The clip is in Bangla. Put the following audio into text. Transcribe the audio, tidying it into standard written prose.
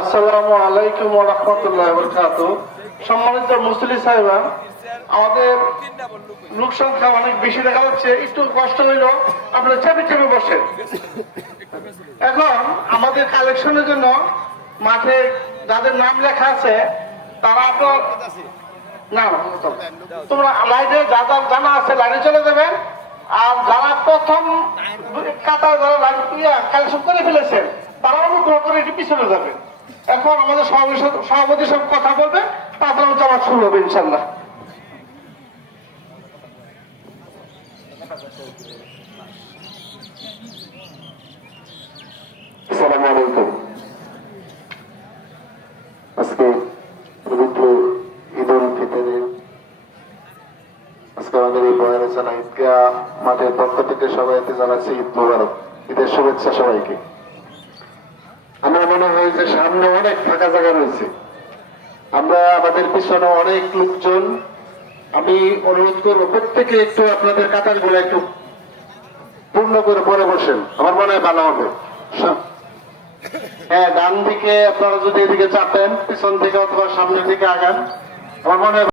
আসসালামু আলাইকুম ওয়া রাহমাতুল্লাহি ওয়া বারাকাতুহু। সম্মানিত মুসল্লি সাহেবা, আমাদের লোক সংখ্যা অনেক বেশি দেখা যাচ্ছে, একটু কষ্ট হইল, আপনারা চেপে চেপে বসেন। এখন আমাদের কালেকশনের জন্য মাঠে যাদের নাম লেখা আছে তারা আপনার না তোমরা লাইনে যা যা জানা আছে লাইনে চলে যাবেন। আর যারা প্রথম কাতার যারা কালেকশন করে ফেলেছেন তারা অনুগ্রহ করে একটু পিছনে যাবেন। এখন আমাদের সভাপতি সব কথা বলবে, তারপরে জমা শুরু হবে ইনশাল্লাহ। আসসালামু আলাইকুম। আজকে পবিত্র ঈদ উল ফিতরে আজকে আমাদের এই বয়ারচনা ঈদগাহ মাঠের পক্ষ থেকে সবাইকে জানাচ্ছি ঈদ মোবারক, ঈদের শুভেচ্ছা সবাইকে। আমার মনে হয় যে সামনে অনেক ফাঁকা জায়গা রয়েছে, আমরা আমাদের পিছনে অনেক লোকজন। আমি অনুরোধ করবো প্রত্যেকে একটু আপনাদের কাতারগুলো একটু পূর্ণ করে পরে বসেন, আমার মনে হয় ভালো হবে। হ্যাঁ, ডান দিকে আপনারা যদি এদিকে চাপেন, পিছন থেকে অথবা সামনের দিকে আগান, আমার মনে হয়